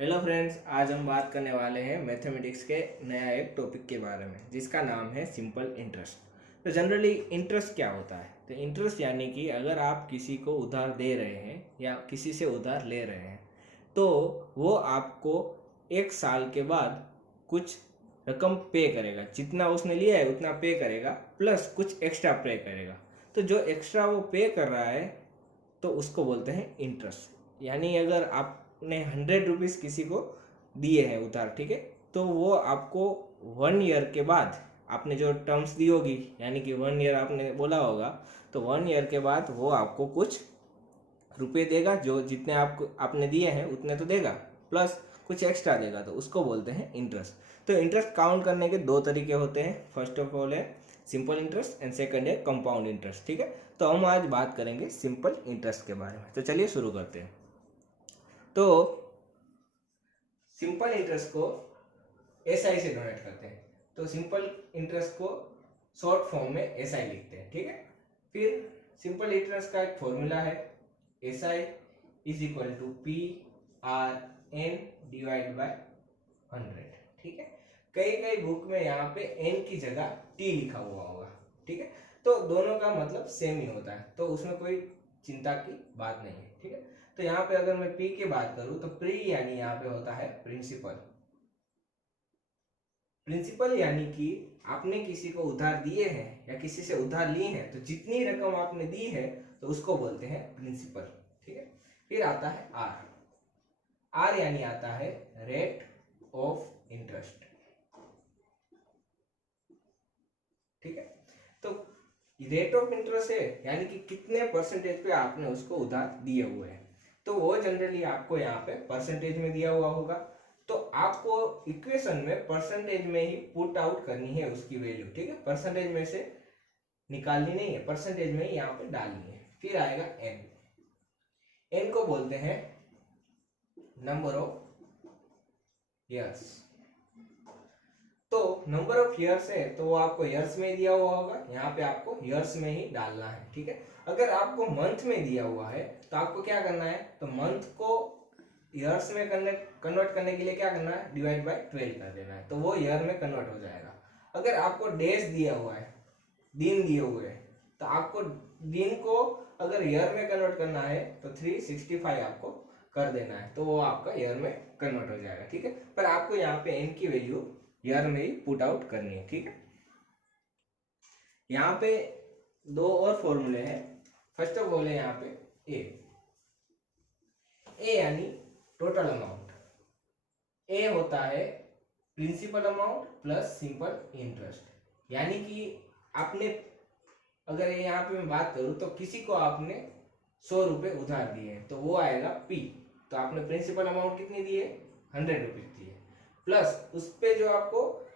Hello friends, आज हम बात करने वाले हैं मैथमेटिक्स के नया एक टॉपिक के बारे में जिसका नाम है सिंपल इंटरेस्ट। तो जनरली इंटरेस्ट क्या होता है? तो इंटरेस्ट यानी कि अगर आप किसी को उधार दे रहे हैं या किसी से उधार ले रहे हैं तो वो आपको 1 साल के बाद कुछ रकम पे करेगा। जितना उसने लिया है उतना पे करेगा, प्लस कुछ एक्स्ट्रा पे करेगा। तो जो एक्स्ट्रा वो पे कर रहा है तो उसको बोलते हैं इंटरेस्ट। यानी अगर आपने 100 रुपीज़ किसी को दिए हैं उधार, ठीक है, तो वो आपको 1 ईयर के बाद आपने जो टर्म्स दी होगी, यानी कि 1 ईयर आपने बोला होगा, तो 1 ईयर के बाद वो आपको कुछ रुपए देगा। जो जितने आपको आपने दिए हैं उतने तो देगा, प्लस कुछ एक्स्ट्रा देगा, तो उसको बोलते हैं इंटरेस्ट। तो इंटरेस्ट काउंट करने के दो तरीके होते हैं। फर्स्ट ऑफ ऑल है सिंपल इंटरेस्ट एंड सेकंड है कंपाउंड इंटरेस्ट। ठीक है, तो हम आज बात करेंगे सिंपल इंटरेस्ट के बारे में। तो चलिए शुरू करते हैं। तो सिंपल इंटरेस्ट को एसआई से डोनेट करते हैं। तो सिंपल इंटरेस्ट को शॉर्ट फॉर्म में एसआई लिखते हैं। ठीक है, फिर सिंपल इंटरेस्ट का एक फॉर्मूला है, SI is equal to P R N divide by 100। ठीक है, कई कई बुक में यहाँ पे एन की जगह टी लिखा हुआ होगा। ठीक है, तो दोनों का मतलब सेम ही होता है, तो उसमें कोई चिंता की बात नहीं है। ठीक है, तो यहाँ पे अगर मैं पी की बात करूं तो प्री यानी यहाँ पे होता है प्रिंसिपल। प्रिंसिपल यानी कि आपने किसी को उधार दिए हैं या किसी से उधार लिए हैं, तो जितनी रकम आपने दी है तो उसको बोलते हैं प्रिंसिपल। ठीक है, फिर आता है आर। आर यानी आता है रेट ऑफ इंटरेस्ट। ठीक है, तो रेट ऑफ इंटरेस्ट है यानी कि कितने परसेंटेज पे आपने उसको उधार दिए हुए हैं। तो वो जनरली आपको यहाँ पे परसेंटेज में दिया हुआ होगा, तो आपको इक्वेशन में परसेंटेज में ही पुट आउट करनी है उसकी वैल्यू। ठीक है, परसेंटेज में से निकालनी नहीं है, परसेंटेज में ही यहाँ पे डालनी है। फिर आएगा एन। एन को बोलते हैं नंबर ऑफ ईयर्स। तो नंबर ऑफ ईयर्स है तो वो आपको ईयर्स में दिया हुआ होगा, यहाँ पे आपको ईयर्स में ही डालना है। ठीक है, अगर आपको मंथ में दिया हुआ है तो आपको क्या करना है, तो मंथ को ईयर्स में कन्वर्ट करने के लिए क्या करना है, डिवाइड बाय 12 कर देना है, तो वो ईयर में कन्वर्ट हो जाएगा। अगर आपको डेज दिया हुआ है, दिन दिए हुए हैं, तो आपको दिन को अगर ईयर में कन्वर्ट करना है तो 365 आपको कर देना है, तो वो आपका ईयर में कन्वर्ट हो जाएगा। ठीक है, पर आपको यहाँ पे एन की वैल्यू ईयर में ही पुट आउट करनी है। ठीक है, यहाँ पे दो और फॉर्मूले हैं। फर्स्ट ऑफ ऑल है यहाँ पे ए। ए यानी टोटल अमाउंट। ए होता है principal amount plus simple interest. यानी कि आपने, अगर यहाँ पे मैं बात करूँ तो किसी को आपने 100 रुपये उधार दिए हैं तो वो आएगा पी। तो आपने प्रिंसिपल अमाउंट कितनी दी है, 100 रुपीज दी है, प्लस उस पर जो आपको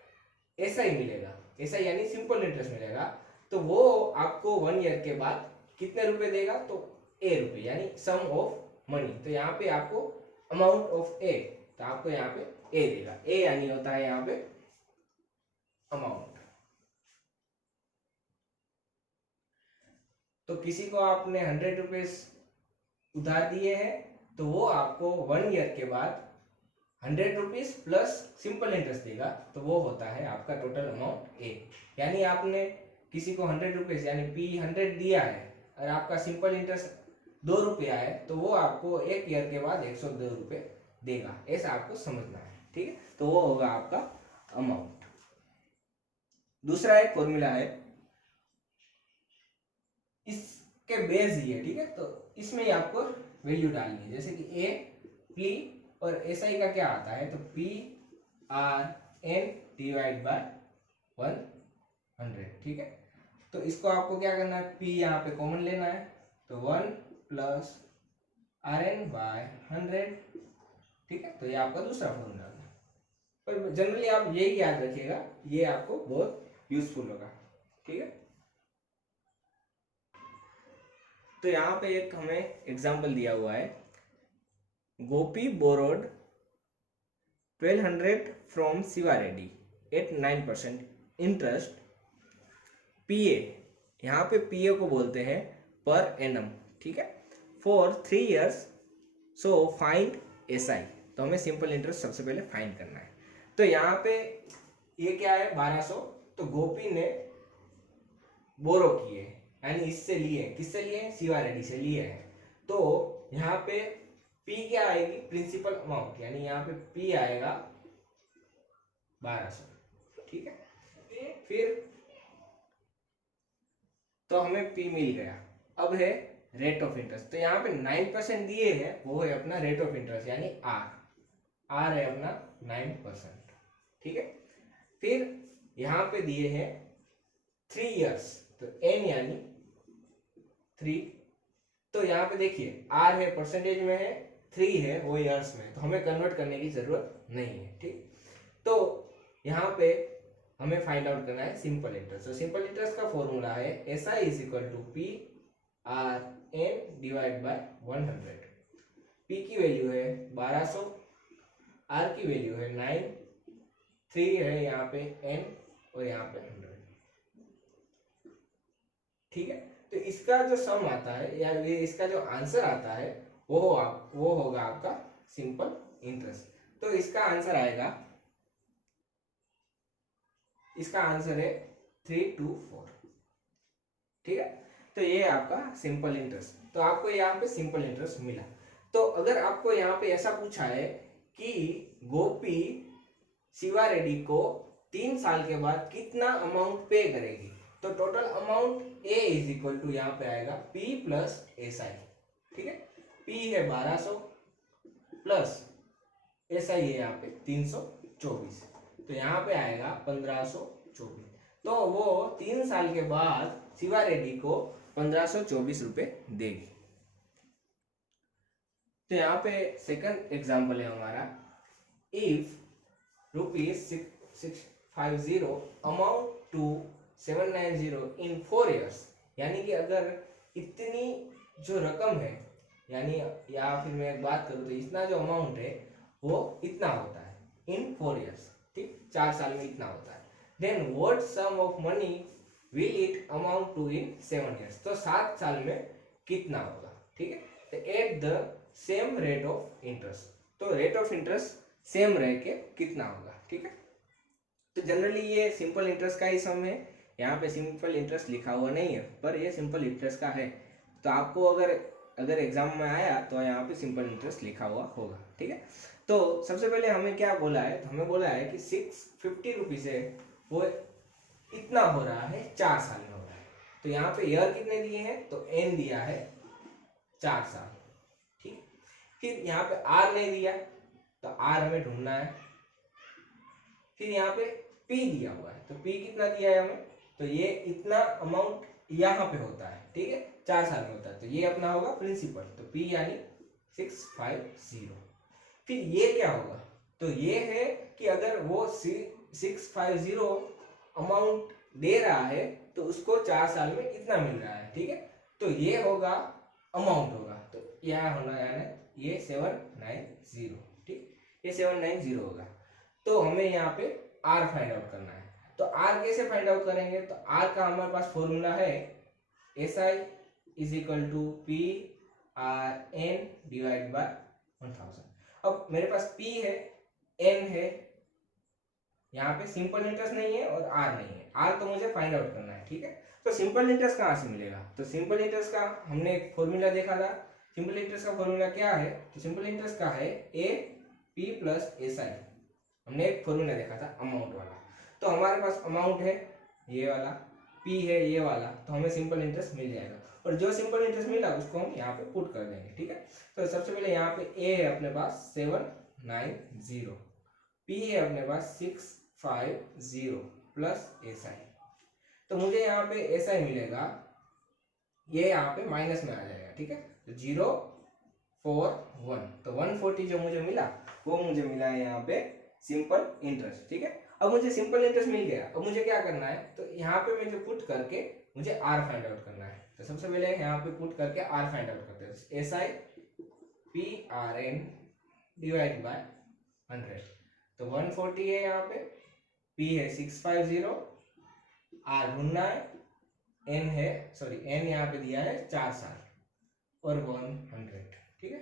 ऐसा ही मिलेगा, ऐसा यानी सिंपल इंटरेस्ट मिलेगा, तो वो आपको 1 ईयर के बाद कितने रुपए देगा, तो ए रुपए, यानी सम ऑफ मनी। तो यहाँ पे आपको अमाउंट ऑफ ए, तो आपको यहाँ पे ए देगा। ए यानी होता है यहाँ पे अमाउंट। तो किसी को आपने 100 रुपीज उधार दिए हैं तो वो आपको 1 ईयर के बाद 100 रुपीज प्लस सिंपल इंटरेस्ट देगा, तो वो होता है आपका टोटल अमाउंट ए। यानी आपने किसी को 100 रुपीज यानी पी 100 दिया है और आपका सिंपल इंटरेस्ट 2 रुपया है, तो वो आपको 1 ईयर के बाद 102 रुपये देगा। ऐसा आपको समझना है। ठीक है, तो वो होगा आपका अमाउंट। दूसरा एक फॉर्मूला है, इसके बेस ही है। ठीक है, तो इसमें ही आपको वैल्यू डालनी है, जैसे कि ए पी और एस आई का क्या आता है, तो P R N divide by 100। ठीक है, तो इसको आपको क्या करना है, पी यहाँ पे कॉमन लेना है, तो 1 प्लस आर एन बाय 100। ठीक है, तो ये आपका दूसरा फॉर्मूला है। पर जनरली आप यही याद रखिएगा, ये आपको बहुत यूजफुल होगा। ठीक है, तो यहाँ पे एक हमें एग्जाम्पल दिया हुआ है, Gopi borrowed 1200 from Shiva Reddy at 9% interest. PA, यहाँ पे पीए को बोलते हैं पर एनम। ठीक है, for 3 years, so find SI. तो तो हमें सिंपल इंटरेस्ट सबसे पहले फाइंड करना है। तो यहाँ पे ये क्या है 1200, तो गोपी ने बोरो किए यानी इससे लिए, किससे लिए, शिवा रेड्डी से लिए हैं। तो यहाँ पे P क्या आएगी, प्रिंसिपल अमाउंट, यानी यहाँ पे P आएगा 1200, ठीक है। फिर तो हमें P मिल गया। अब है रेट ऑफ इंटरेस्ट, तो यहाँ पे 9% दिए हैं, वो है अपना रेट ऑफ इंटरेस्ट यानी R है अपना 9%, ठीक है। फिर यहाँ पे दिए हैं 3 इयर्स, तो N यानी 3, तो यहाँ पे देखिए R है परसेंटेज में है, 3 है वो इयर्स में, तो हमें कन्वर्ट करने की जरूरत नहीं है, ठीक। तो यहाँ पे हमें फाइंड आउट करना है सिंपल इंटरेस्ट। तो सिंपल इंटरेस्ट का फॉर्मूला है SI is equal to P R N divide by 100। P की वैल्यू है 1200, R की वैल्यू है 9, 3 है यहाँ पे N और यहाँ पे 100, ठीक है। तो इसका जो सम आता है या ये इसका जो आंसर आता है वो होगा आपका सिंपल इंटरेस्ट। तो इसका आंसर आएगा, इसका आंसर है 324, ठीक है। तो ये आपका सिंपल इंटरेस्ट, तो आपको यहाँ पे सिंपल इंटरेस्ट मिला। तो अगर आपको यहाँ पे ऐसा पूछा है कि गोपी शिवा रेड्डी को 3 साल के बाद कितना अमाउंट पे करेगी, तो total amount A is equal to यहाँ पे आएगा P प्लस SI, ठीक है। P है 1200 प्लस SI है यहाँ पे 324, तो यहाँ पे आएगा 1524। तो वो 3 साल के बाद शिवा रेड्डी को 1524 रुपए देगी। तो यहाँ पे सेकंड एग्जांपल है हमारा, if ₹650 amount to 790 in 4 years, यानी कि अगर इतनी जो रकम है, यानी या फिर मैं एक बात करूँ तो इतना जो अमाउंट है वो इतना होता है इन 4 इयर्स, ठीक, 4 साल में इतना होता है, then what sum of money will it amount to in 7 years, तो 7 साल में कितना होगा, ठीक है। तो at the same rate of interest, तो रेट ऑफ इंटरेस्ट सेम रह के कितना होगा, ठीक है। तो जनरली ये सिंपल इंटरेस्ट का ही सम है, यहाँ पे सिंपल इंटरेस्ट लिखा हुआ नहीं है, पर ये सिंपल इंटरेस्ट का है। तो आपको अगर एग्जाम में आया तो यहाँ पे सिंपल इंटरेस्ट लिखा हुआ होगा, ठीक है। तो सबसे पहले हमें क्या बोला है, हमें बोला है कि 650 रुपीज है वो इतना हो रहा है 4 साल में हो रहा है। तो यहाँ पे ईयर कितने दिए हैं, तो N दिया है 4 साल, ठीक। फिर यहाँ पे R नहीं दिया, तो R हमें ढूंढना है। फिर यहाँ पे P दिया हुआ है, तो P कितना दिया है हमें, तो ये इतना अमाउंट यहाँ पे होता है, ठीक है, 4 साल में होता है, तो ये अपना होगा प्रिंसिपल, तो P यानी 650। फिर ये क्या होगा, तो ये है कि अगर वो 650 अमाउंट दे रहा है तो उसको 4 साल में इतना मिल रहा है, ठीक है। तो ये होगा अमाउंट होगा, तो यह होना यानी ये 790, ठीक, ये 790 होगा। तो हमें यहाँ पे R फाइंड आउट करना है। तो R कैसे फाइंड आउट करेंगे, तो R का हमारे पास फॉर्मूला है SI is equal to P R N divide by 1000। अब मेरे पास P है, N है, यहाँ पे सिंपल इंटरेस्ट नहीं है और R नहीं है, R तो मुझे फाइंड आउट करना है, ठीक है। तो सिंपल इंटरेस्ट कहाँ से मिलेगा, तो सिंपल इंटरेस्ट का हमने एक फॉर्मूला देखा था। सिंपल इंटरेस्ट का फॉर्मूला क्या है, तो सिंपल इंटरेस्ट का है AP प्लस SI, हमने एक फॉर्मूला देखा था अमाउंट वाला। तो हमारे पास अमाउंट है ये वाला, P है ये वाला, तो हमें सिंपल इंटरेस्ट मिल जाएगा, और जो सिंपल इंटरेस्ट मिला उसको हम यहाँ पे पुट कर देंगे, ठीक है। तो सबसे पहले यहाँ पे A है अपने पास 790, P है अपने पास 650 प्लस SI, तो मुझे यहाँ पे SI मिलेगा, ये यहाँ पे माइनस में आ जाएगा, ठीक है। तो 041, तो 140 जो मुझे मिला वो मुझे मिला है यहाँ पे सिंपल इंटरेस्ट, ठीक है। अब मुझे सिंपल इंटरेस्ट मिल गया, अब मुझे क्या करना है, तो यहाँ पे मुझे पुट करके मुझे R फाइंड आउट करना है। तो सबसे पहले यहाँ पे पुट करके R फाइंड आउट करते हैं, SI PRN डिवाइड बाय 100, तो 140 है यहाँ पे, P है 650, R ढूंढना है, N यहाँ पे दिया है 4 साल और 100, ठीक है।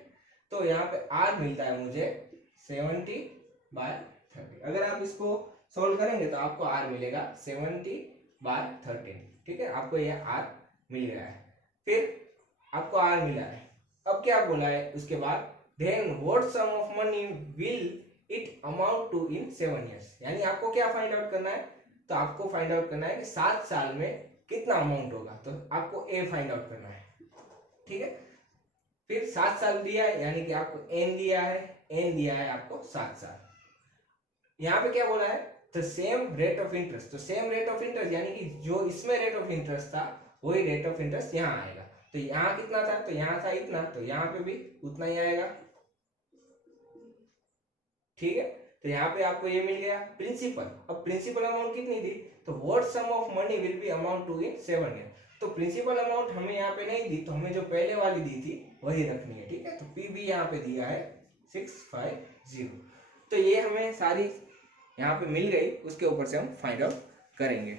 तो यहाँ पे R मिलता है मुझे 70/30। अगर आप इसको सोल्व करेंगे तो आपको आर मिलेगा 70/13। ठीक है, आपको यह आर मिल गया है। फिर आपको आर मिला है, अब क्या बोला है उसके बाद, then what sum of money will it amount to in 7 years। यानी आपको क्या फाइंड आउट करना है, तो आपको फाइंड आउट करना है कि 7 साल में कितना अमाउंट होगा, तो आपको ए फाइंड आउट करना है। ठीक है, फिर 7 साल दिया है, यानी कि आपको एन दिया है, एन दिया है आपको 7 साल। यहाँ पे क्या बोला है, the same rate of interest. तो सेम रेट ऑफ इंटरेस्ट यानी कि जो इसमें रेट ऑफ इंटरेस्ट था वही रेट ऑफ इंटरेस्ट यहाँ आएगा। तो यहाँ कितना था, तो यहाँ था इतना, तो यहाँ पे भी उतना ही आएगा। ठीक है, तो यहाँ पे आपको ये मिल गया प्रिंसिपल। अब प्रिंसिपल अमाउंट कितनी थी, तो what sum of money will be amount to in 7 years। तो प्रिंसिपल अमाउंट हमें यहाँ पे नहीं दी, तो हमें जो पहले वाली दी थी वही रखनी है। ठीक है, तो पी भी यहाँ पे दिया है 650। तो ये हमें सारी यहाँ पे मिल गई, उसके ऊपर से हम फाइंड आउट करेंगे।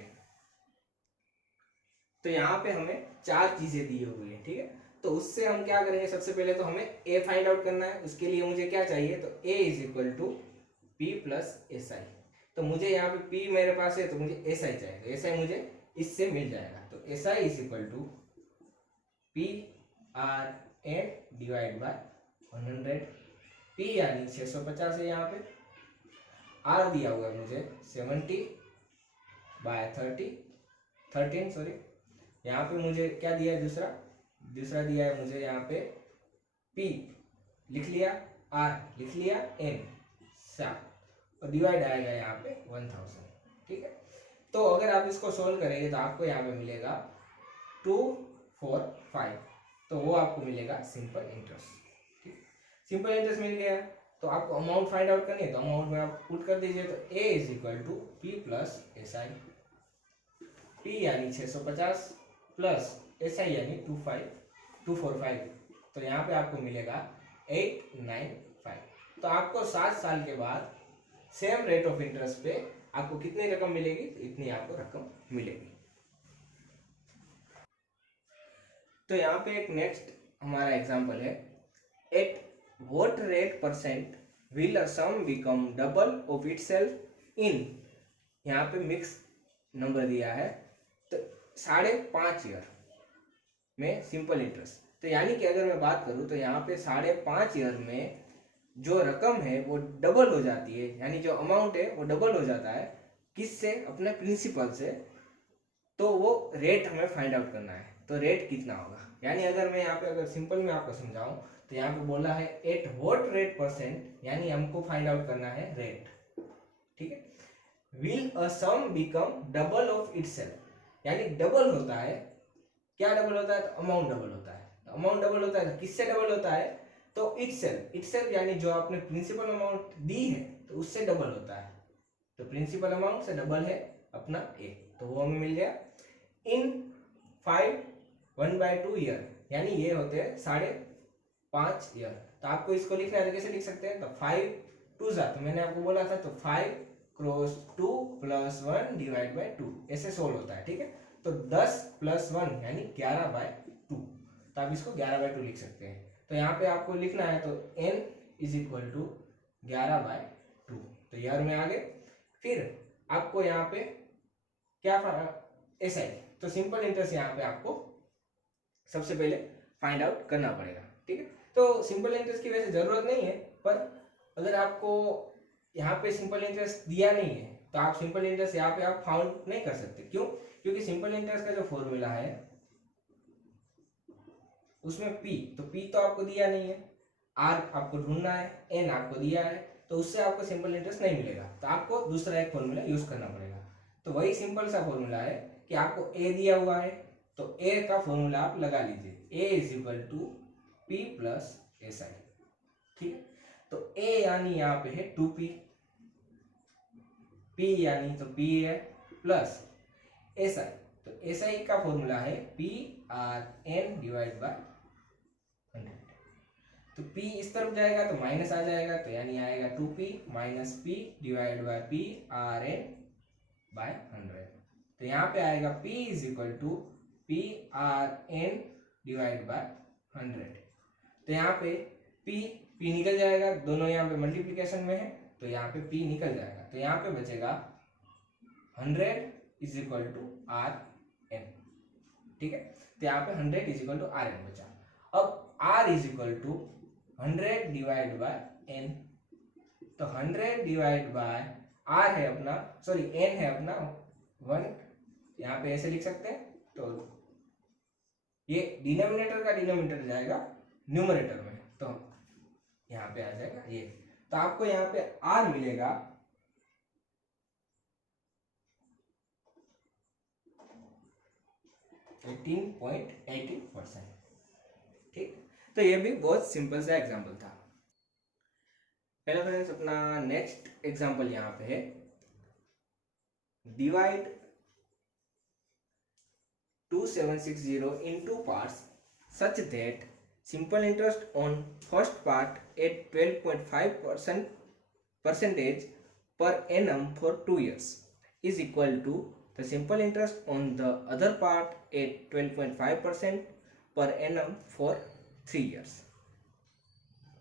तो यहाँ पे हमें 4 चीजें दी हुई है। ठीक है, तो उससे हम क्या करेंगे, सबसे पहले तो हमें ए फाइंड आउट करना है। उसके लिए मुझे क्या चाहिए, तो A is equal to P plus S I. तो मुझे यहाँ पे पी मेरे पास है, तो मुझे एस आई चाहिए, तो एस आई मुझे इससे मिल जाएगा। तो S I is equal to P R N divide by 100। P यानी 650 है, यहाँ पे आर दिया हुआ है मुझे 70/13 सॉरी। यहाँ पे मुझे क्या दिया है, दूसरा दिया है मुझे यहाँ पे P लिख लिया, R लिख लिया, N 7 और डिवाइड आएगा यहाँ पे 1000। ठीक है, तो अगर आप इसको सोल्व करेंगे तो आपको यहाँ पे मिलेगा 245। तो वो आपको मिलेगा सिंपल इंटरेस्ट। ठीक, सिंपल इंटरेस्ट मिल गया। तो आपको अमाउंट फाइंड आउट करनी है, तो अमाउंट में आप पुट कर दीजिए। तो A is equal to P plus S I. P यानी 650 प्लस एस आई यानी 245। तो यहाँ पे आपको मिलेगा 895। तो आपको 7 साल के बाद सेम रेट ऑफ इंटरेस्ट पे आपको कितनी रकम मिलेगी, तो इतनी आपको रकम मिलेगी। तो यहाँ पे एक नेक्स्ट हमारा एग्जांपल है, eight what rate percent will a sum become double of itself in, यहाँ पे मिक्स नंबर दिया है, तो 5.5 ईयर में सिंपल इंटरेस्ट। तो यानी कि अगर मैं बात करूँ तो यहाँ पे 5.5 ईयर में जो रकम है वो डबल हो जाती है, यानी जो अमाउंट है वो डबल हो जाता है। किससे, अपने प्रिंसिपल से। तो वो रेट हमें फाइंड आउट करना है, तो रेट कितना होगा। यानी अगर मैं यहाँ पे अगर सिंपल में आपको समझाऊं तो यहाँ पे बोला है एट व्हाट रेट परसेंट, यानी हमको फाइंड आउट करना है रेट। ठीक है, will a sum become double of itself, यानी डबल होता है। क्या डबल होता है, तो अमाउंट डबल होता है। तो अमाउंट डबल होता है तो किससे डबल होता है, तो इटसेल्फ यानी जो आपने प्रिंसिपल अमाउंट दी है तो उससे डबल होता है। तो प्रिंसिपल अमाउंट से डबल है अपना ए, तो वो हमें मिल गया। इन 1/2 ईयर, यानी ये होते हैं 5.5 ईयर। तो आपको इसको लिखना है तो कैसे लिख सकते हैं, तो 5 2 तो मैंने आपको बोला था, तो 5 क्रॉस 2 + 1 डिवाइड बाय 2 ऐसे सोल्व होता है। ठीक है, तो 10 + 1 यानी 11/2। तो आप इसको 11/2 लिख सकते हैं। तो यहाँ पे आपको लिखना है, तो n इज इक्वल टू 11/2। तो ईयर में आ गए। फिर आपको यहाँ पे क्या एस आई, तो सिंपल इंटरेस्ट यहाँ पे आपको सबसे पहले फाइंड आउट करना पड़ेगा। ठीक है, तो सिंपल इंटरेस्ट की वैसे जरूरत नहीं है, पर अगर आपको यहाँ पे सिंपल इंटरेस्ट दिया नहीं है तो आप सिंपल इंटरेस्ट यहाँ पे आप फाउंड नहीं कर सकते। क्यों, क्योंकि सिंपल इंटरेस्ट का जो फॉर्मूला है उसमें पी, तो पी तो आपको दिया नहीं है, आर आपको ढूंढना है, एन आपको दिया है, तो उससे आपको सिंपल इंटरेस्ट नहीं मिलेगा। तो आपको दूसरा एक फॉर्मूला यूज करना पड़ेगा। तो वही सिंपल सा फॉर्मूला है कि आपको ए दिया हुआ है, तो ए का फॉर्मूला आप लगा लीजिए, A is equal to P plus S I. ठीक है, तो ए यानी यहाँ पे है 2p, पी यानी तो पी है, प्लस एस आई, तो एस आई का फॉर्मूला है P R N divide by 100। तो p इस तरफ जाएगा तो माइनस आ जाएगा, तो यानी आएगा 2p minus p divide by P R N by 100। तो यहाँ पे आएगा p is equal to P R N divide by 100। तो यहाँ पे p p निकल जाएगा, दोनों यहाँ पे मल्टीप्लीकेशन में है तो यहाँ पे p निकल जाएगा, तो यहाँ पे बचेगा 100 is equal to R N. ठीक है, तो यहाँ पे 100 is equal to R N बचा। अब r is equal to 100 divide by n, तो 100 डिवाइड बाय r है अपना, सॉरी n है अपना 1, यहाँ पे ऐसे लिख सकते हैं। तो ये डिनोमिनेटर का डिनोमिनेटर जाएगा न्यूमरेटर में, तो यहाँ पे आ जाएगा ये। तो आपको यहाँ पे r मिलेगा 18.18%। ठीक, तो ये भी बहुत सिंपल सा एग्जांपल था। हेलो फ्रेंड्स, अपना नेक्स्ट एग्जांपल यहाँ पे है, divide 2760 in two parts such that simple interest on first part at 12.5% percentage per annum for 2 years is equal to the simple interest on the other part at 12.5% per annum for 3 years।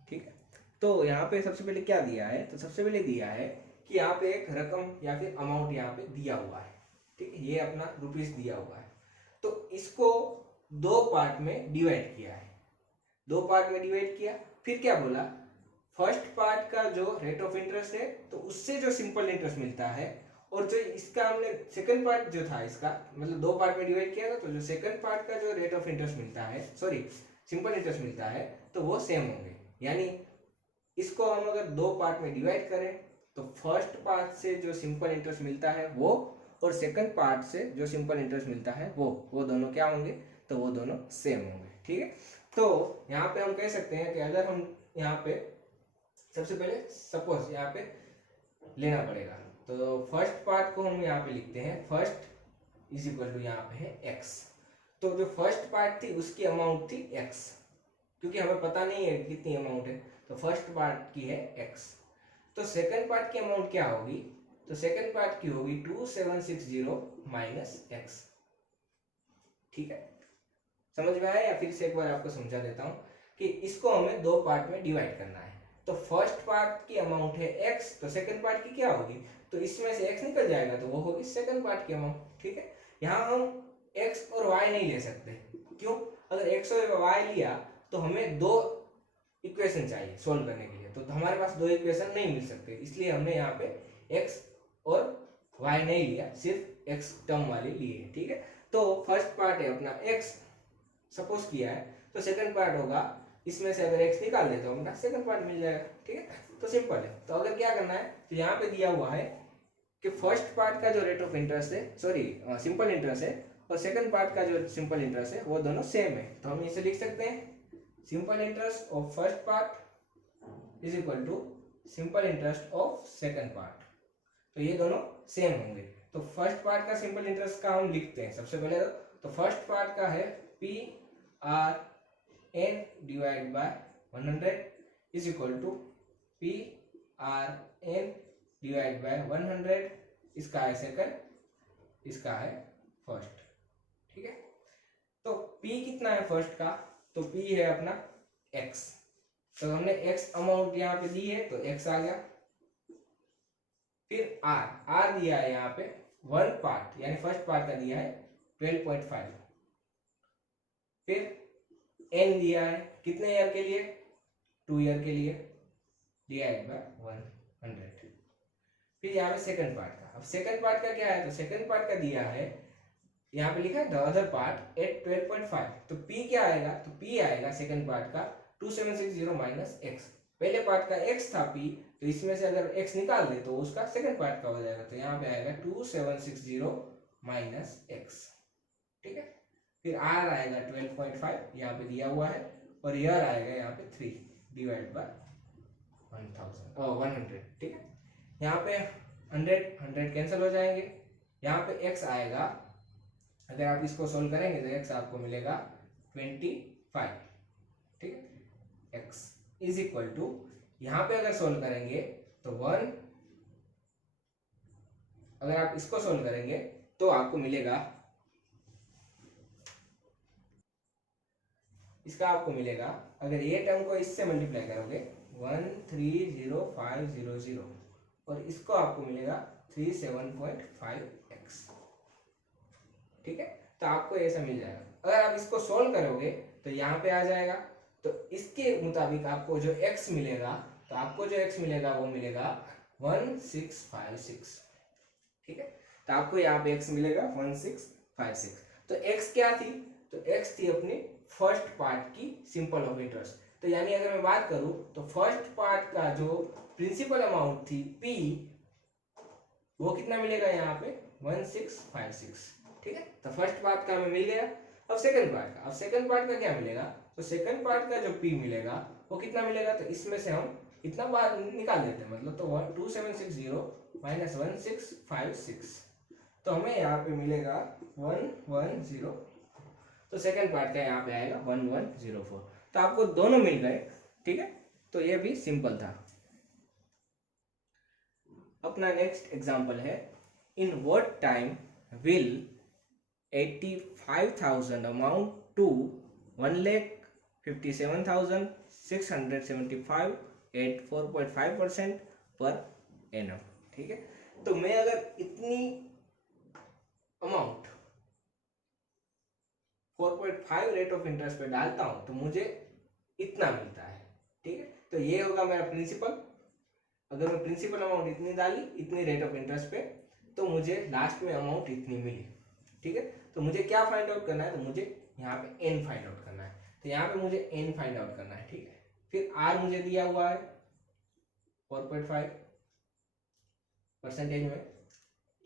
ठीक है, तो यहाँ पे सबसे पहले क्या दिया है, तो सबसे पहले दिया है कि यहाँ पे एक रकम या फिर अमाउंट यहाँ पे दिया हुआ है। ठीक है, ये अपना रुपीस दिया हुआ है, तो इसको दो पार्ट में डिवाइड किया है, दो पार्ट में डिवाइड किया। फिर क्या बोला, फर्स्ट पार्ट का जो रेट ऑफ इंटरेस्ट है तो उससे जो सिंपल इंटरेस्ट मिलता है, और जो इसका हमने सेकंड पार्ट जो था इसका, मतलब दो पार्ट में डिवाइड किया था, तो जो सेकंड पार्ट का जो रेट ऑफ इंटरेस्ट मिलता है, सॉरी सिंपल इंटरेस्ट मिलता है, तो वो सेम होंगे। यानी इसको हम अगर दो पार्ट में डिवाइड करें तो फर्स्ट पार्ट से जो सिंपल इंटरेस्ट मिलता है वो, और सेकंड पार्ट से जो सिंपल इंटरेस्ट मिलता है वो दोनों क्या होंगे, तो वो दोनों सेम होंगे। ठीक है, तो यहाँ पे हम कह सकते हैं कि अगर हम यहाँ पे सबसे पहले सपोज यहाँ पे लेना पड़ेगा, तो फर्स्ट पार्ट को हम यहाँ पे लिखते हैं, फर्स्ट इज इक्वल टू यहाँ पे है x। तो जो फर्स्ट पार्ट थी उसकी अमाउंट थी x, क्योंकि हमें पता नहीं है कितनी अमाउंट है, तो फर्स्ट पार्ट की है x। तो सेकंड पार्ट की अमाउंट क्या होगी, तो सेकंड पार्ट की होगी 2760 माइनस x। ठीक है, समझ में आया, या फिर से एक बार आपको समझा देता हूं कि इसको हमें दो पार्ट में डिवाइड करना है। तो फर्स्ट पार्ट की अमाउंट है x, तो सेकंड पार्ट की क्या होगी, तो इसमें से x निकल जाएगा तो वो होगी सेकंड पार्ट की अमाउंट। ठीक है, यहाँ हम x और y नहीं ले सकते, क्यों, अगर x और y लिया तो हमें दो इक्वेशन चाहिए सोल्व करने के लिए, तो हमारे पास दो इक्वेशन नहीं मिल सकते, इसलिए हमने यहाँ पे x और y नहीं लिया, सिर्फ x टर्म वाली ली है। ठीक है, तो फर्स्ट पार्ट है अपना x सपोज किया है, तो सेकंड पार्ट होगा, इसमें से अगर x निकाल दे तो अपना सेकंड पार्ट मिल जाएगा। ठीक है, तो सिंपल है। तो अगर क्या करना है, तो यहाँ पे दिया हुआ है कि फर्स्ट पार्ट का जो रेट ऑफ इंटरेस्ट है, सॉरी सिंपल इंटरेस्ट है, और सेकंड पार्ट का जो सिंपल इंटरेस्ट है वो दोनों सेम है, तो हम इसे लिख सकते हैं simple interest of first part is equal to simple interest of second part, तो ये दोनों सेम होंगे। तो फर्स्ट पार्ट का सिंपल इंटरेस्ट का हम लिखते हैं सबसे पहले, तो फर्स्ट पार्ट का है P R N divide by 100 is equal to P R N divide by 100, इसका है सेकंड, इसका है फर्स्ट। ठीक है, तो p कितना है फर्स्ट का, तो p है अपना x, तो हमने x अमाउंट यहाँ पे दी है तो x आ गया। फिर r दिया है यहाँ पे वन पार्ट, यानी फर्स्ट पार्ट का दिया है 12.5। फिर n दिया है कितने ईयर के लिए, 2 ईयर के लिए, डिवाइड बाय 100। फिर यहाँ पे सेकंड पार्ट का, अब सेकंड पार्ट का क्या है, तो सेकंड पार्ट का दिया है, यहाँ पे लिखा है द अदर पार्ट एट 12.5, तो p क्या आएगा, तो p आएगा सेकंड पार्ट का 2760 माइनस x। पहले पार्ट का x था p, तो इसमें से अगर x निकाल दे तो उसका सेकंड पार्ट का हो जाएगा, तो यहाँ पे आएगा 2760 माइनस x। ठीक है, फिर r आएगा 12.5 यहाँ पे दिया हुआ है, और ईयर आएगा यहाँ पे 3 डिवाइड बाय 100। ठीक है, यहाँ पे 100 कैंसिल हो जाएंगे, यहाँ पे x आएगा, अगर आप इसको सोल्व करेंगे तो x आपको मिलेगा 25। ठीक है, x इज इक्वल टू, यहाँ पे अगर सोल्व करेंगे तो 1, अगर आप इसको सोल्व करेंगे तो आपको मिलेगा, इसका आपको मिलेगा, अगर ये टर्म को इससे मल्टीप्लाई करोगे 130500 और इसको आपको मिलेगा 37.5x। ठीक है, तो आपको ऐसा मिल जाएगा। अगर आप इसको सोल्व करोगे तो यहाँ पे आ जाएगा, तो इसके मुताबिक आपको जो x मिलेगा, तो आपको जो x मिलेगा वो मिलेगा 1656। ठीक है, तो आपको यहाँ पे x मिलेगा 1656। तो x क्या थी, तो x थी अपनी फर्स्ट पार्ट की सिंपल ऑफ इंटरेस्ट। तो यानी अगर मैं बात करूं तो फर्स्ट पार्ट का जो प्रिंसिपल अमाउंट थी p, वो कितना मिलेगा यहाँ पे 1656। ठीक है, तो फर्स्ट पार्ट का हमें मिल गया। अब सेकंड पार्ट का क्या मिलेगा, तो सेकंड पार्ट का जो p मिलेगा वो कितना मिलेगा, तो इसमें से हम इतना बार निकाल देते हैं, मतलब तो 2760 माइनस 1656, तो हमें यहाँ पे मिलेगा 110। तो सेकंड पार्ट का यहाँ पे आएगा 1104। तो आपको दोनों मिल गए। ठीक है, तो ये भी सिंपल था। अपना नेक्स्ट एग्जांपल है, in what time will 85,000 amount to 1,57,675 at 4.5% per annum. ठीक है, तो मैं अगर इतनी अमाउंट 4.5 रेट ऑफ इंटरेस्ट पे डालता हूं तो मुझे इतना मिलता है। ठीक है, तो ये होगा मेरा प्रिंसिपल। अगर मैं प्रिंसिपल अमाउंट इतनी डाली इतनी रेट ऑफ इंटरेस्ट पे, तो मुझे लास्ट में अमाउंट इतनी मिली। ठीक है, तो मुझे क्या फाइंड आउट करना है, तो मुझे यहाँ पे एन फाइंड आउट करना है। तो यहाँ पे मुझे एन फाइंड आउट करना है। ठीक है, फिर आर मुझे दिया हुआ है 4.5 परसेंटेज में,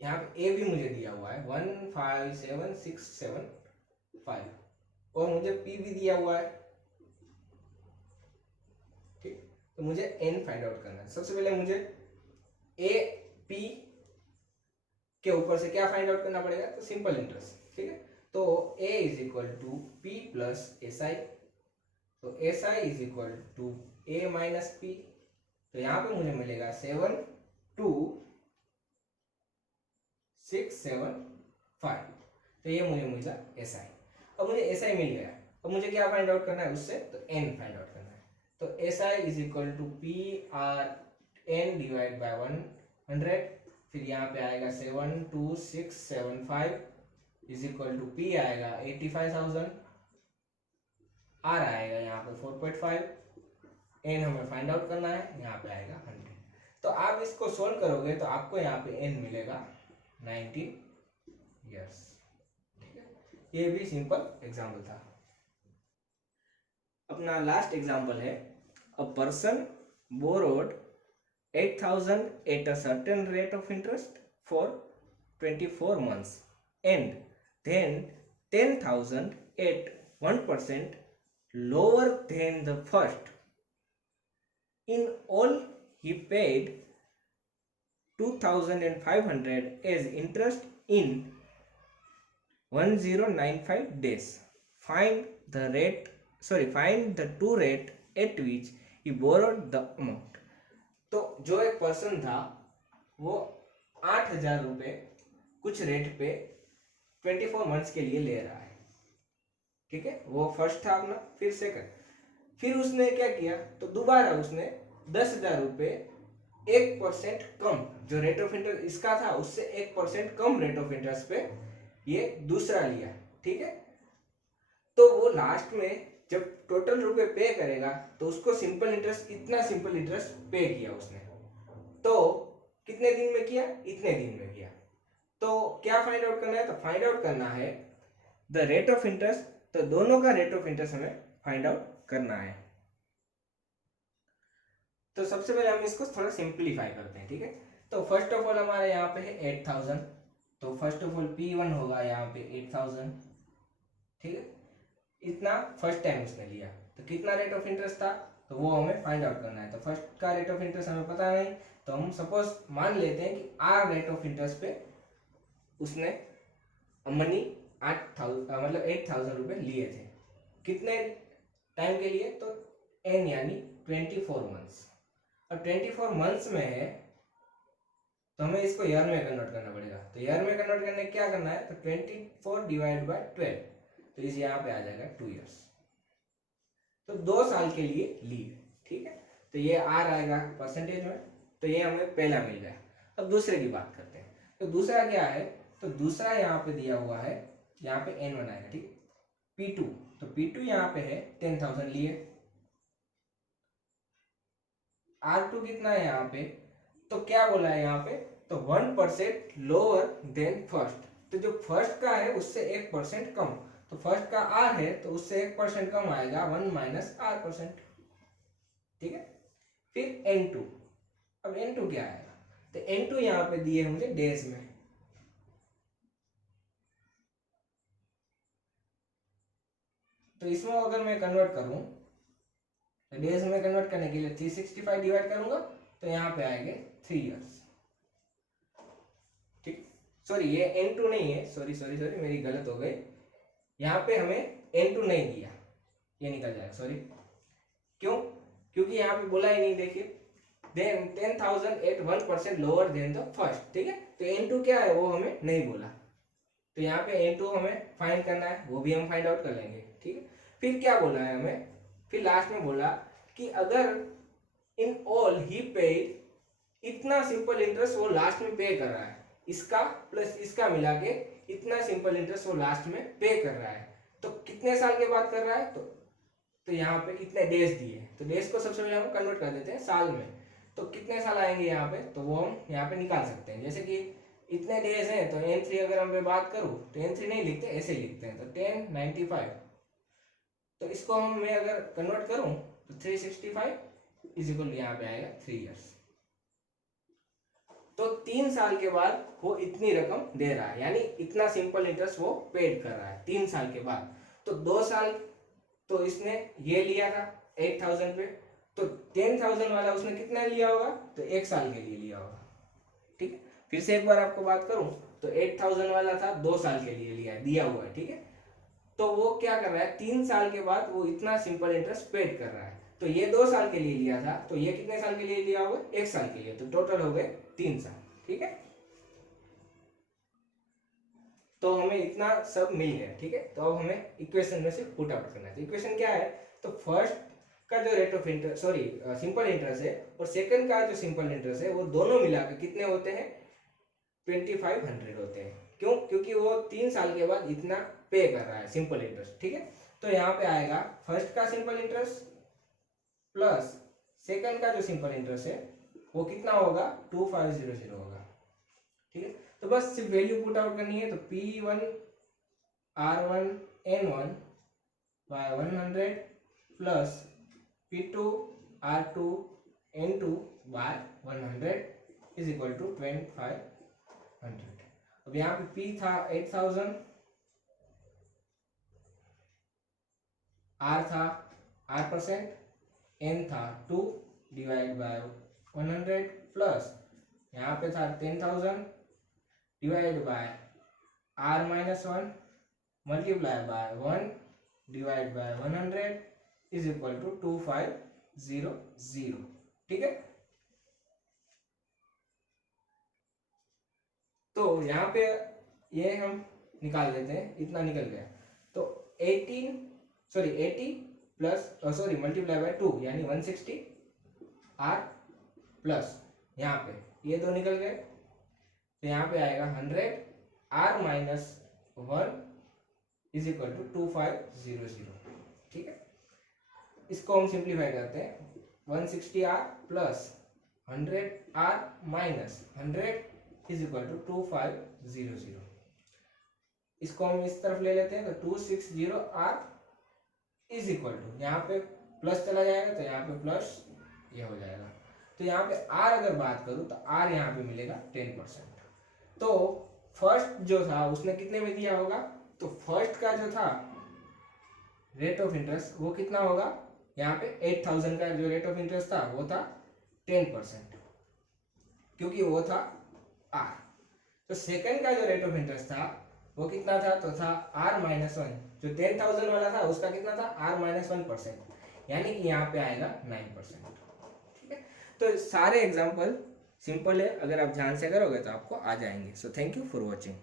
यहाँ पे ए भी मुझे दिया हुआ है 157,675 और मुझे पी भी दिया हुआ है। ठीक, तो मुझे एन फाइंड आउट करना है। सबसे पहले मुझे ए पी के ऊपर से क्या फाइंड आउट करना पड़ेगा, तो सिंपल इंटरेस्ट। ठीक है, तो A is equal to P plus S I, तो S I is equal to A minus P. तो यहाँ पे मुझे मिलेगा 72675, तो ये मुझे मिला एस आई। अब मुझे एस आई मिल गया, अब मुझे क्या फाइंड आउट करना है उससे, तो एन फाइंड आउट करना है। तो S I is equal to P R N divide by 100, फिर यहाँ पे आएगा 72675 इज इक्वल टू पी आएगा 85,000, आर आएगा यहाँ पे 4.5, एन हमें फाइंड आउट करना है, यहाँ पे आएगा 100। तो आप इसको सोल्व करोगे तो आपको यहाँ पे एन मिलेगा 19 ईयर्स। ठीक है, ये भी सिंपल एग्जाम्पल था। अपना लास्ट एग्जाम्पल है, a person borrowed 8,000 at a certain rate of interest for 24 months and then 10,000 at 1% lower than the first. In all, he paid 2,500 as interest in 1095 days. Find the true rate at which he borrowed the amount. तो जो एक person था वो 8,000 रुपये कुछ rate पे 24 months के लिए ले रहा है। ठीक है, वो फर्स्ट था अपना, फिर सेकंड, फिर उसने क्या किया, तो दोबारा उसने 10,000 रुपये 1% कम, जो रेट ऑफ इंटरेस्ट इसका था उससे 1% कम रेट ऑफ इंटरेस्ट पे ये दूसरा लिया। ठीक है, तो वो लास्ट में जब टोटल रुपए पे करेगा तो उसको सिंपल इंटरेस्ट, इतना सिंपल इंटरेस्ट पे किया उसने। तो कितने दिन में किया, इतने दिन में किया। तो क्या फाइंड आउट करना है, तो फाइंड आउट करना है द रेट ऑफ इंटरेस्ट। तो दोनों का रेट ऑफ इंटरेस्ट हमें फाइंड आउट करना है। तो सबसे पहले हम इसको थोड़ा सिंप्लीफाई करते हैं। ठीक है, तो फर्स्ट ऑफ ऑल हमारे यहाँ पे है 8,000, तो फर्स्ट ऑफ ऑल P1 होगा यहाँ पे 8,000। ठीक है, इतना फर्स्ट टाइम उसने लिया, तो कितना रेट ऑफ इंटरेस्ट था, तो वो हमें फाइंड आउट करना है। तो फर्स्ट का रेट ऑफ इंटरेस्ट हमें पता नहीं, तो हम सपोज मान लेते हैं कि आर रेट ऑफ इंटरेस्ट पे उसने मनी 8,000 रुपये लिए थे। कितने टाइम के लिए, तो एन यानी 24 मंथ्स। अब 24 मंथ्स में है तो हमें इसको ईयर में कन्वर्ट करना पड़ेगा। तो ईयर में कन्वर्ट करने क्या करना है, तो 24 डिवाइड बाय 12, तो इस यहाँ पे आ जाएगा 2 इयर्स। तो 2 साल के लिए लिए। ठीक है, तो ये आर आएगा परसेंटेज में, तो ये हमें पहला मिल गया। अब दूसरे की बात करते हैं। तो दूसरा क्या है, तो दूसरा यहाँ पे दिया हुआ है, यहाँ पे N1 आएगा, ठीक है। P2, तो P2 यहाँ पे है 10,000 लिए। R2 कितना है यहाँ पे, तो क्या बोला है यहाँ पे, तो 1% लोअर देन फर्स्ट। तो जो फर्स्ट का है उससे 1% कम, तो फर्स्ट का R है तो उससे 1% कम आएगा 1 माइनस R%, ठीक है। फिर N2, अब N2 क्या आएगा, तो N2 यहाँ पे दिए मुझे डेज में, तो इसमें अगर मैं कन्वर्ट करूं, तो डेज में कन्वर्ट करने के लिए 365 डिवाइड करूंगा, तो यहाँ पे आएंगे 3 इयर्स, ठीक। सॉरी ये N2 नहीं है, सॉरी सॉरी सॉरी मेरी गलत हो गई, यहाँ पे हमें N2 नहीं दिया, ये निकल जाएगा, सॉरी। क्यों, क्योंकि यहाँ पे बोला ही नहीं, देखिए then 10,000 at 1% lower than the first, ठीक है। तो N2 क्या है वो हमें नहीं बोला, तो यहाँ पे N2 हमें फाइंड करना है, वो भी हम फाइंड आउट कर लेंगे, ठीक है। फिर क्या बोला है हमें, फिर लास्ट में बोला कि अगर इन ऑल ही पेड इतना सिंपल इंटरेस्ट वो लास्ट में पे कर रहा है, इसका प्लस इसका मिला के इतना सिंपल इंटरेस्ट वो लास्ट में पे कर रहा है, तो कितने साल के बाद कर रहा है, तो यहाँ पे इतने डेज दिए, तो डेज को सबसे पहले हम कन्वर्ट कर देते हैं साल में, तो कितने साल आएंगे यहाँ पे, तो वो हम यहाँ पे निकाल सकते हैं। जैसे कि इतने डेज हैं, तो N3 अगर हम बात करूँ तो N3 नहीं लिखते, ऐसे ही लिखते हैं, तो 1095, तो इसको हम मैं अगर कन्वर्ट करूँ तो 365 इज इक्वल यहाँ पे आएगा 3 इयर्स। तो 3 साल के बाद वो इतनी रकम दे रहा है, यानी इतना सिंपल इंटरेस्ट वो पेड कर रहा है 3 साल के बाद। तो 2 साल तो इसने ये लिया था 8,000 पे, तो 10,000 वाला उसने कितना लिया होगा, तो 1 साल के लिए लिया होगा, ठीक है। फिर से एक बार आपको बात करूं, तो 8,000 वाला था 2 साल के लिए लिया दिया हुआ है, ठीक है। तो वो क्या कर रहा है, 3 साल के बाद वो इतना सिंपल इंटरेस्ट पेड कर रहा है, तो ये 2 साल के लिए लिया था, तो ये कितने साल के लिए लिया होगा, 1 साल के लिए, तो टोटल हो गए 3 साल, ठीक है। तो हमें इतना सब मिल गया, ठीक है। तो अब हमें इक्वेशन में से पुट आउट करना है। तो इक्वेशन क्या है, तो फर्स्ट का जो rate of interest, sorry simple interest है, और सेकंड का जो सिंपल इंटरेस्ट है, वो दोनों मिलाकर कितने होते हैं, 2500 होते हैं। क्यों, क्योंकि वो 3 साल के बाद इतना पे कर रहा है सिंपल इंटरेस्ट, ठीक है। तो यहाँ पे आएगा फर्स्ट का सिंपल इंटरेस्ट प्लस सेकंड का जो सिंपल इंटरेस्ट है वो कितना होगा, 2500 होगा, ठीक है। तो बस सिर्फ वैल्यू पुट आउट करनी है, तो P1 R1 N1 by 100 plus P2 R2 N2 by 100 is equal to 2500। अब यहाँ पे P था 8,000, R था R%, N था 2 डिवाइड बाय 100 प्लस यहाँ पे था 10,000 divide by R minus 1 multiply by 1 divide by 100 is equal to 2500, ठीक है। तो यहाँ पे ये हम निकाल देते हैं, इतना निकल गया, तो 80 प्लस सॉरी मल्टीप्लाई बाय 2 यानी 160 R प्लस यहाँ पे ये दो निकल गए, तो यहाँ पे आएगा 100 R minus 1 is equal to 2500, ठीक है। इसको हम सिंप्लीफाई करते हैं, 160 R plus 100 R minus 100 is equal to 2500। इसको हम इस तरफ ले लेते हैं, तो 260 R इज इक्वल टू यहाँ पे प्लस चला जाएगा, तो यहाँ पे प्लस ये हो जाएगा, तो यहाँ पे R अगर बात करूँ तो R यहाँ पे मिलेगा 10%। तो फर्स्ट जो था उसने कितने में दिया होगा, तो फर्स्ट का जो था रेट ऑफ इंटरेस्ट वो कितना होगा, यहाँ पे 8,000 का जो रेट ऑफ इंटरेस्ट था वो था 10%, क्योंकि वो था R। तो सेकंड का जो रेट ऑफ इंटरेस्ट था वो कितना था, तो था R माइनस 1, जो 10,000 वाला था उसका कितना था, R माइनस 1%, यानी कि यहाँ पे आएगा 9%, ठीक है। तो सारे एग्जाम्पल सिंपल है, अगर आप ध्यान से करोगे तो आपको आ जाएंगे। So thank you for watching.